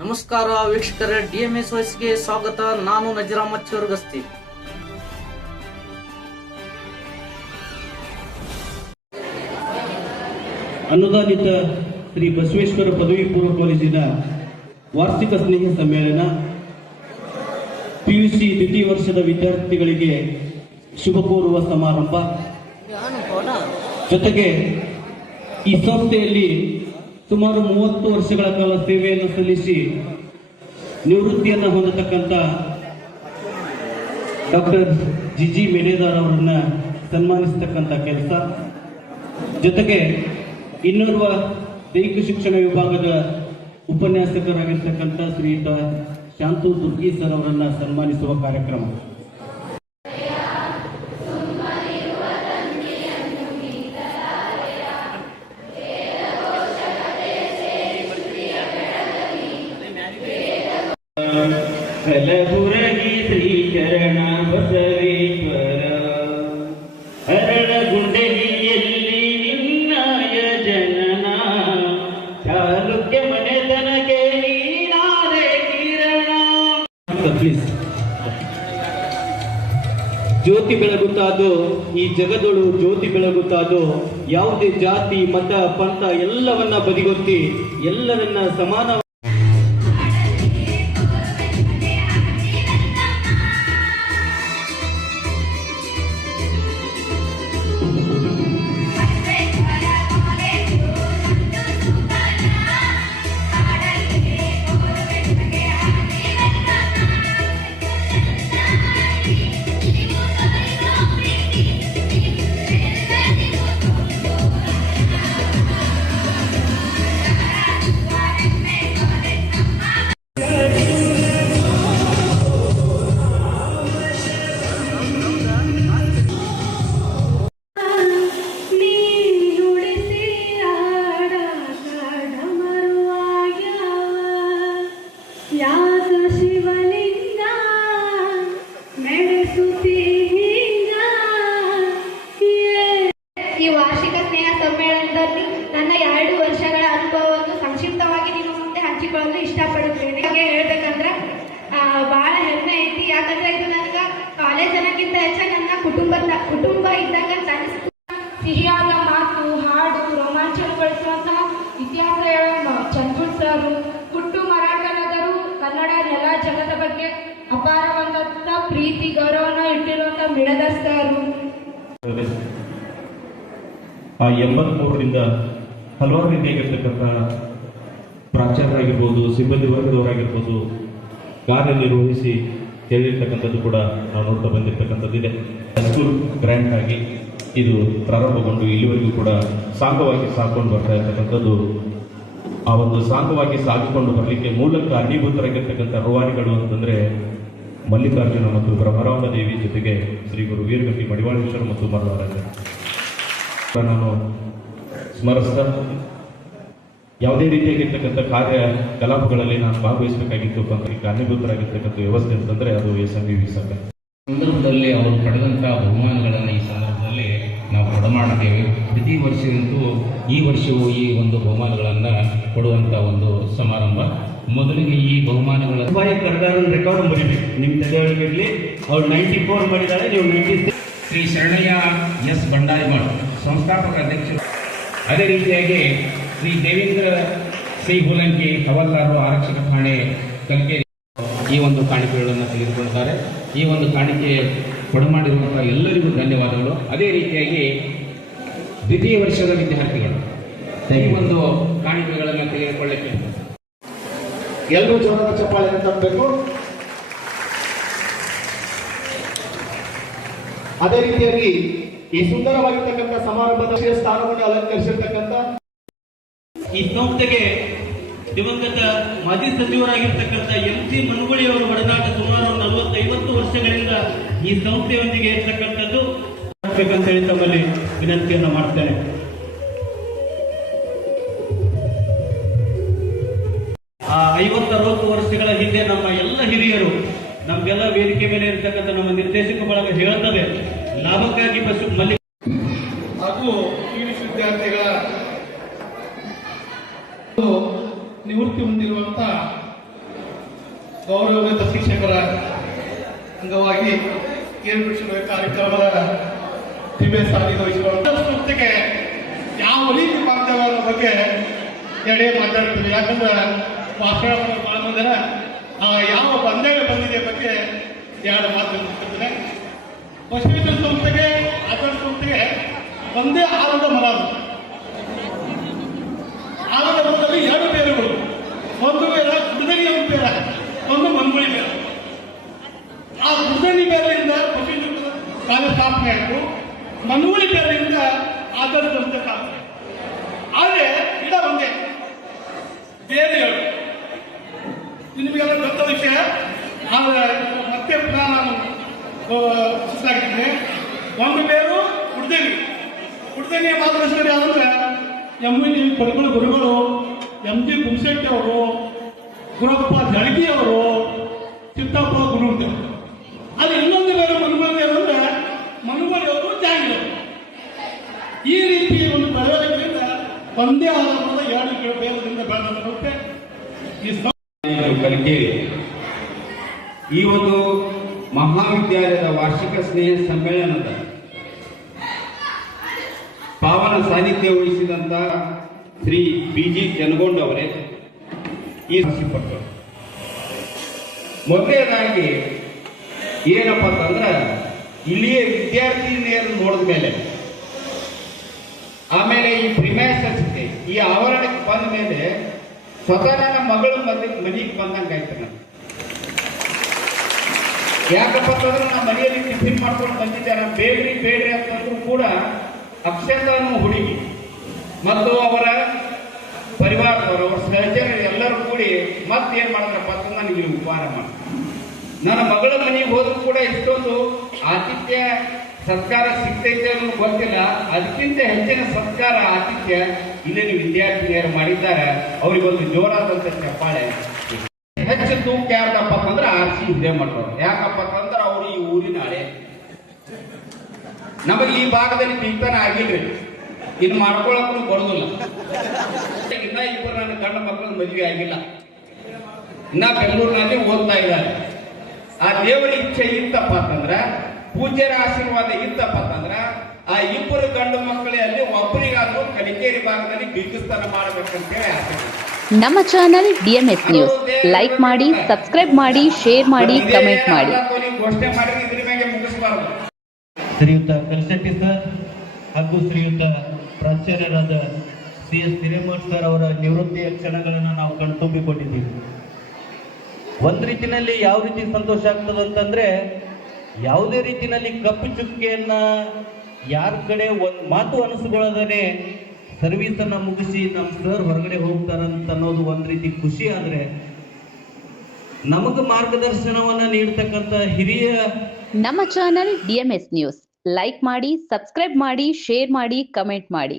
ನಮಸ್ಕಾರ ವೀಕ್ಷಕರೇ, DMS ವಾಯ್ಸ್ಗೆ ಸ್ವಾಗತ. ನಾನು ನಜೀರ್ ಅಹ್ಮದ್ ಚೋರ್ಗಸ್ತಿ. ಅನುದಾನಿತ ಶ್ರೀ ಬಸವೇಶ್ವರ ಪದವಿ ಪೂರ್ವ ಕಾಲೇಜಿನ ವಾರ್ಷಿಕ ಸ್ನೇಹ ಸಮ್ಮೇಳನ PUC ದ್ವಿತೀಯ ವರ್ಷದ ವಿದ್ಯಾರ್ಥಿಗಳಿಗೆ ಶುಭ ಕೋರುವ ಸಮಾರಂಭ. ಜೊತೆಗೆ ಈ ಸಂಸ್ಥೆಯಲ್ಲಿ ಸುಮಾರು 30 ವರ್ಷಗಳ ಕಾಲ ಸೇವೆಯನ್ನು ಸಲ್ಲಿಸಿ ನಿವೃತ್ತಿಯನ್ನು ಹೊಂದತಕ್ಕಂಥ ಡಾಕ್ಟರ್ ಜಿಜಿ ಮೇಡೇದಾರ್ ಅವರನ್ನ ಸನ್ಮಾನಿಸತಕ್ಕಂಥ ಕೆಲಸ. ಜೊತೆಗೆ ಇನ್ನೋರ್ವ ದೈಹಿಕ ಶಿಕ್ಷಣ ವಿಭಾಗದ ಉಪನ್ಯಾಸಕರಾಗಿರ್ತಕ್ಕಂಥ ಶ್ರೀಯುತ ಶಾಂತು ದುರ್ಗಿ ಸರ್ ಅವರನ್ನ ಸನ್ಮಾನಿಸುವ ಕಾರ್ಯಕ್ರಮ. ಕಲಬುರಗಿ ಶ್ರೀಚರಣ ಬಸವೇಶ್ವರ ಹರಳಗುಂಡಲಿಯಲ್ಲಿ ನಿನ್ನಯ ಜನನ ಚಾಲುಕ್ಯ ಮನೆತನಕ್ಕೆ ನೀನಾದೆ ಕಿರಣ. ಪ್ಲೀಸ್. ಜ್ಯೋತಿ ಬೆಳಗುತ್ತಾದೋ ಈ ಜಗದೊಳು ಜ್ಯೋತಿ ಬೆಳಗುತ್ತಾದೋ, ಯಾವುದೇ ಜಾತಿ ಮತ ಪಂಥ ಎಲ್ಲವನ್ನ ಬದಿಗೊತ್ತಿ ಎಲ್ಲರನ್ನ ಸಮಾನ ಈ ವಾರ್ಷಿಕ ಸ್ನೇಹ ಸಮ್ಮೇಳನದಲ್ಲಿ ನನ್ನ 2 ವರ್ಷಗಳ ಅನುಭವವನ್ನು ಸಂಕ್ಷಿಪ್ತವಾಗಿ ನಿಮ್ಮ ಮುಂದೆ ಹಂಚಿಕೊಳ್ಳಲು ಇಷ್ಟಪಡುತ್ತೇನೆ. ಹೇಳ್ಬೇಕಂದ್ರೆ ಬಹಳ ಹೆಮ್ಮೆ ಐತಿ. ಯಾಕಂದ್ರೆ ಇದು ನನಗೆ ಕಾಲೇಜ್ ಅನ್ನಕ್ಕಿಂತ ಹೆಚ್ಚಾಗಿ ನನ್ನ ಕುಟುಂಬ ಇದ್ದಾಗ ಸಿಹಿಯಾದ ಮಾತು, ಹಾಡು, ರೋಮಾಂಚನಗೊಳಿಸುವಂತಹ ಇತಿಹಾಸ ಚಂದ್ರುಡ್ ಸರ್, ಹುಟ್ಟು ಮರಾಠನಾದರೂ ಕನ್ನಡ ನೆಲ ಜಗದ ಬಗ್ಗೆ ಅಪಾರವಾದಂತ ಪ್ರೀತಿ ಗೌರವನ ಇಟ್ಟಿರುವಂತಹ ಮಿಡದರ್ ಸರ್. ಆ 83ರಿಂದ ಹಲವಾರು ರೀತಿಯಾಗಿರ್ತಕ್ಕಂಥ ಪ್ರಾಚಾರ್ಯರಾಗಿರ್ಬೋದು, ಸಿಬ್ಬಂದಿ ವರ್ಗದವರಾಗಿರ್ಬೋದು ಕಾರ್ಯನಿರ್ವಹಿಸಿ ಹೇಳಿರ್ತಕ್ಕಂಥದ್ದು ಕೂಡ ನಾವು ನೋಡ್ತಾ ಬಂದಿರತಕ್ಕಂಥದ್ದಿದೆ. ಹೈಸ್ಕೂಲ್ ಗ್ರ್ಯಾಂಟ್ ಆಗಿ ಇದು ಪ್ರಾರಂಭಗೊಂಡು ಇಲ್ಲಿವರೆಗೂ ಕೂಡ ಸಾಂಗವಾಗಿ ಸಾಕೊಂಡು ಬರ್ತಾ ಇರ್ತಕ್ಕಂಥದ್ದು. ಆ ಒಂದು ಸಾಂಗವಾಗಿ ಸಾಗಿಕೊಂಡು ಬರಲಿಕ್ಕೆ ಮೂಲ ಕಾರಣೀಭೂತರಾಗಿರ್ತಕ್ಕಂಥ ರೂವಾರಿಗಳು ಅಂತಂದರೆ ಮಲ್ಲಿಕಾರ್ಜುನ ಮತ್ತು ಬ್ರಹ್ಮರಾಮ ದೇವಿ, ಜೊತೆಗೆ ಶ್ರೀ ಗುರು ವೀರಗಟ್ಟಿ ಮಡಿವಾಳೇಶ್ವರ ಮತ್ತು ಮರಳರಾಜ ನಾನು ಸ್ಮರಿಸ್ತಾ, ಯಾವುದೇ ರೀತಿಯಾಗಿರ್ತಕ್ಕಂಥ ಕಾರ್ಯಕಲಾಪಗಳಲ್ಲಿ ನಾನು ಭಾಗವಹಿಸಬೇಕಾಗಿತ್ತು ಅಂತ ಕಾರಣೀಭೂತರಾಗಿರ್ತಕ್ಕಂಥ ವ್ಯವಸ್ಥೆ ಅಂತಂದರೆ ಅದು SMVV ಸಂಘ. ಸಂದರ್ಭದಲ್ಲಿ ಅವರು ಪಡೆದಂಥ ಬಹುಮಾನಗಳನ್ನು ಈ ಸಂದರ್ಭದಲ್ಲಿ ನಾವು ಕೊಡಮಾಡ್ತೇವೆ. ಪ್ರತಿ ವರ್ಷದಂತೂ ಈ ವರ್ಷವೂ ಈ ಒಂದು ಬಹುಮಾನಗಳನ್ನು ಕೊಡುವಂಥ ಒಂದು ಸಮಾರಂಭ. ಮೊದಲಿಗೆ ಈ ಬಹುಮಾನಗಳ ಕರ್ದಾರ ರೆಕಾರ್ಡ್ ಬರೀಬೇಕು ನಿಮ್ಮ ತಲೆಯೊಳಗಿರಲಿ. ಅವ್ರು 94 ಮಾಡಿದ್ದಾರೆ, ನೀವು 96. ಶ್ರೀ ಶರಣಯ್ಯ S ಬಂಡಾಯಮಠ್ ಸಂಸ್ಥಾಪಕ ಅಧ್ಯಕ್ಷರು. ಅದೇ ರೀತಿಯಾಗಿ ಶ್ರೀ ದೇವೇಂದ್ರ ಸಿ ಹುಲಂಕಿ ಹವಾಲ್ದಾರರು, ಆರಕ್ಷಕ ಠಾಣೆ ಕಲ್ಕೇರಿ ಈ ಒಂದು ಕಾಣಿಕೆಗಳನ್ನು ತೆಗೆದುಕೊಂಡಿದ್ದಾರೆ. ಈ ಒಂದು ಕಾಣಿಕೆ ಕೊಡಮಾಡಿರುವಂಥ ಎಲ್ಲರಿಗೂ ಧನ್ಯವಾದಗಳು. ಅದೇ ರೀತಿಯಾಗಿ ದ್ವಿತೀಯ ವರ್ಷದ ವಿದ್ಯಾರ್ಥಿಗಳು ಈ ಒಂದು ಕಾಣಿಕೆಗಳನ್ನು ತೆಗೆದುಕೊಳ್ಳಕ್ಕೆ ಎಲ್ಲರೂ ಜೋರಾದ ಚಪ್ಪಾಳೆ ತಪ್ಪಬೇಕು. ಅದೇ ರೀತಿಯಾಗಿ ಈ ಸುಂದರವಾಗಿರ್ತಕ್ಕಂಥ ಸಮಾರಂಭದ ಸ್ಥಾನವನ್ನು ಅಲಂಕರಿಸಿರ್ತಕ್ಕಂಥ ಈ ಸಂಸ್ಥೆಗೆ ದಿವಂಗತ ಮಾಜಿ ಸಚಿವರಾಗಿರ್ತಕ್ಕಂಥ MG ಮನುಗುಳಿ ಅವರು ಒಡನಾಟ ಸುಮಾರು 40-50 ವರ್ಷಗಳಿಂದ ಈ ಸಂಸ್ಥೆಯೊಂದಿಗೆ ಇರ್ತಕ್ಕಂಥದ್ದು ಬೇಕಂತ ಹೇಳಿ ತಮ್ಮಲ್ಲಿ ವಿನಂತಿಯನ್ನು ಮಾಡ್ತೇನೆ. ಆ 50-60 ವರ್ಷಗಳ ಹಿಂದೆ ನಮ್ಮ ಎಲ್ಲ ಹಿರಿಯರು, ನಮ್ಗೆಲ್ಲ ವೇದಿಕೆ ಮೇಲೆ ಇರ್ತಕ್ಕಂಥ ನಮ್ಮ ನಿರ್ದೇಶಕ ಬಳಗ ಹೇಳ್ತದೆ, ಲಾಭಕ್ಕಾಗಿ ಹಾಗೂ ಇಂಗ್ಲಿಷ್ ವಿದ್ಯಾರ್ಥಿಗಳ ನಿವೃತ್ತಿ ಹೊಂದಿರುವಂತಹ ಗೌರವಾನ್ವಿತ ಶಿಕ್ಷಕರ ಅಂಗವಾಗಿ ಏರ್ಪಡಿಸಿರುವ ಕಾರ್ಯಕ್ರಮದ ದಿವ್ಯ ಸಾನ್ನಿಧ್ಯ ವಹಿಸಿಕೊಳ್ಳುವ ಸಂಸ್ಥೆಗೆ ಯಾವ ರೀತಿ ಬಾಂಧವ್ಯರ ಬಗ್ಗೆ ಎರಡೇ ಮಾತಾಡ್ತೀವಿ. ಯಾಕಂದ್ರೆ ಭಾಷಣ ಬಹಳ ಮಂದಿರ ಯಾವ ಬಾಂಧವ್ಯ ಬಂದಿದೆ ಬಗ್ಗೆ ಎರಡು ಮಾತು ಹೇಳ್ತಿರ್ತಾರೆ. ಬಸವೇಶ್ವರ ಸಂಸ್ಥೆಗೆ ಆಧಾರ ಸಂಸ್ಥೆಗೆ ಒಂದೇ ಆಲದ ಮರ ಅದು. ಆಲದ ಮರದಲ್ಲಿ ಎರಡು ಬೇರುಗಳು, ಒಂದು ಬೇರ ಕುಡದನಿ, ಒಂದು ಬೇರ ಒಂದು ಮನ್ಗುಳಿ ಬೇರ. ಆ ಕುಡದನಿ ಬೇರೆಯಿಂದ ಬಸವೇಶ್ವರ ಕಾಲ ಸ್ಥಾಪನೆ ಆಯಿತು, ಮನ್ಗುಳಿ ಬೇರೆಯಿಂದ ಆಧಾರ ಸಂಸ್ಥೆ ಸ್ಥಾಪನೆ. ಆದರೆ ಗಿಡ ಒಂದೇ, ಬೇರೆ ಎರಡು. ನಿಮಗೆಲ್ಲ ಗೊತ್ತ ವಿಷಯ. ಆದರೆ ಮತ್ತೆ ಪುನಃ ನಾನು ಸುತ್ತಾಗಿದ್ದೇನೆ. ಒಂದು ಬೇರು ಕುಡ್ದನಿಯ ಮಾರ್ಗದರ್ಶನ ಯಾವಂದ್ರೆ ಗುರುಗಳು MG ಗುಂಸೆಟ್ಟಿ ಅವರು, ಗುರಪ್ಪ ಜಳಗಿ ಅವರು, ಚಿತ್ತಪ್ಪ ಗುರುದೇವ್. ಅಲ್ಲಿ ಇನ್ನೊಂದು ಬೇರೆ ಮನುಮದೇವ್ ಅಂದ್ರೆ ಮನುಮದೇವರು ಜಾಂಗಿಯವರು. ಈ ರೀತಿ ಒಂದು ಪ್ರಯೋಗದಿಂದ ಒಂದೇ ಆಧಾರದ ಎರಡು ಬೇರದಿಂದ ಬೆಳೆದಂತೆ ಕಲಿಕೇರಿ ಈ ಒಂದು ಮಹಾವಿದ್ಯಾಲಯದ ವಾರ್ಷಿಕ ಸ್ನೇಹ ಸಮ್ಮೇಳನದ ಪಾವನ ಸಾನ್ನಿಧ್ಯ ವಹಿಸಿದಂತ ಶ್ರೀ BG ಜನಗೊಂಡ್ ಅವರೇ ಈ ಪಟ್ಟರು. ಮೊದಲನೇದಾಗಿ ಏನಪ್ಪ ಅಂತಂದ್ರೆ ಇಲ್ಲಿಯ ವಿದ್ಯಾರ್ಥಿನಿಯರು ನೋಡಿದ ಮೇಲೆ, ಆಮೇಲೆ ಈ ಪ್ರಿಮೈಸಸ್ ಈ ಆವರಣಕ್ಕೆ ಬಂದ ಮೇಲೆ ಸ್ವತಃ ನನ್ನ ಮಗಳು ಮನೆಗೆ ಬಂದಂಗೆ ಆಯ್ತು. ನಾನು ಯಾಕಪ್ಪ ಅಂತಂದ್ರೆ ನಮ್ಮ ಮನೆಯಲ್ಲಿ ಟಿಫಿನ್ ಮಾಡ್ಕೊಂಡು ಬಂದಿದ್ದೆ. ನಾನು ಬೇಡ್ರಿ ಅಂತಂದ್ರೂ ಕೂಡ ಅಕ್ಷತಾನು ಹುಡುಗಿ ಮತ್ತು ಅವರ ಪರಿವಾರದವರು, ಅವರ ಸಹಚರರು ಎಲ್ಲರೂ ಕೂಡಿ ಮತ್ತೇನ್ ಮಾಡಿದ್ರಪ್ಪ ಅಂತ ನನಗೆ ಉಪಹಾರ ಮಾಡಿ, ನನ್ನ ಮಗಳ ಮನೆಗೆ ಹೋದ್ರೂ ಕೂಡ ಇಷ್ಟೊಂದು ಆತಿಥ್ಯ ಸತ್ಕಾರ ಸಿಗ್ತೈತೆ ಅನ್ನೋದು ಗೊತ್ತಿಲ್ಲ. ಅದಕ್ಕಿಂತ ಹೆಚ್ಚಿನ ಸತ್ಕಾರ ಆತಿಥ್ಯ ಇಲ್ಲಿನ ವಿದ್ಯಾರ್ಥಿನಿಯರು ಮಾಡಿದ್ದಾರೆ. ಅವರಿಗೊಂದು ಜೋರಾದಂತ ಚಪ್ಪಾಳೆ. ಹೆಚ್ಚು ತೂಕ ಯಾರ್ದಪ್ಪ ಅಂತಂದ್ರೆ RC ಹಿರೇಮಠರು. ಯಾಕಪ್ಪ ಅಂತಂದ್ರೆ ಅವರು ಈ ಊರಿನ ಹಳೆ. ನಮಗೆ ಈ ಭಾಗದಲ್ಲಿ ತೀರ್ಥನ ಆಗಿಲ್ರಿ, ಇನ್ನು ಮಾಡ್ಕೊಳಕ್ಕೂ ಬರುದಿಲ್ಲ. ಇನ್ನ ಇಬ್ಬರು ನನ್ನ ಗಂಡ ಮಕ್ಕಳ ಮದುವೆ ಆಗಿಲ್ಲ, ಇನ್ನ ಬೆಂಗಳೂರಿನಲ್ಲಿ ಓದ್ತಾ ಇದ್ದಾರೆ. ಆ ದೇವರ ಇಚ್ಛೆ ಇತ್ತಪ್ಪ ಅಂತಂದ್ರ, ಪೂಜ್ಯರ ಆಶೀರ್ವಾದ ಇತ್ತಪ್ಪ ಅಂತಂದ್ರ ಆ ಇಬ್ಬರು ಗಂಡು ಮಕ್ಕಳಲ್ಲಿ ಒಬ್ಬರಿಗಾದ್ರೂ ಕಲಿಕೇರಿ ಭಾಗದಲ್ಲಿ ಬೀಗಸ್ಥಾನ ಮಾಡಬೇಕಂತೇಳಿ ಆಸೆ. ನಮ್ಮ ಚಾನಲ್ DMS ನ್ಯೂಸ್ ಲೈಕ್ ಮಾಡಿ, ಸಬ್ಸ್ಕ್ರೈಬ್ ಮಾಡಿ, ಶೇರ್ ಮಾಡಿ, ಕಮೆಂಟ್ ಮಾಡಿ. ಘೋಷಣೆ ಮಾಡಿ ಇದ್ರ ಮೇಲೆ ಮುಗಿಸಬಾರದು. ಶ್ರೀಯುತ ಕಲ್ಸೆಟ್ಟಿ ಸರ್ ಹಾಗೂ ಶ್ರೀಯುತ ಪ್ರಾಚಾರ್ಯರಾದ CS ಹಿರೇಮಠ್ ಸರ್ ಅವರ ನಿವೃತ್ತಿಯ ಕ್ಷಣಗಳನ್ನು ನಾವು ಕಣ್ತುಂಬಿಕೊಂಡಿದ್ದೀವಿ. ಒಂದ್ ರೀತಿನಲ್ಲಿ ಯಾವ ರೀತಿ ಸಂತೋಷ ಆಗ್ತದಂತಂದ್ರೆ, ಯಾವುದೇ ರೀತಿಯಲ್ಲಿ ಕಪ್ಪು ಚುಕ್ಕಿಯನ್ನ ಯಾರ ಕಡೆ ಒಂದು ಮಾತು ಅನಿಸ್ಕೊಳ್ಳೋದನೆ ಸರ್ವಿಸನ್ನು ಮುಗಿಸಿ ನಮ್ಮ ಸರ್ ಹೊರಗಡೆ ಹೋಗ್ತಾರಂತ ಅನ್ನೋದು ಒಂದು ರೀತಿ ಖುಷಿ. ಆದರೆ ನಮಗೆ ಮಾರ್ಗದರ್ಶನವನ್ನು ನೀಡ್ತಕ್ಕಂಥ ಹಿರಿಯ ನಮ್ಮ ಚಾನಲ್ DMS ನ್ಯೂಸ್ ಲೈಕ್ ಮಾಡಿ, ಸಬ್ಸ್ಕ್ರೈಬ್ ಮಾಡಿ, ಶೇರ್ ಮಾಡಿ, ಕಮೆಂಟ್ ಮಾಡಿ.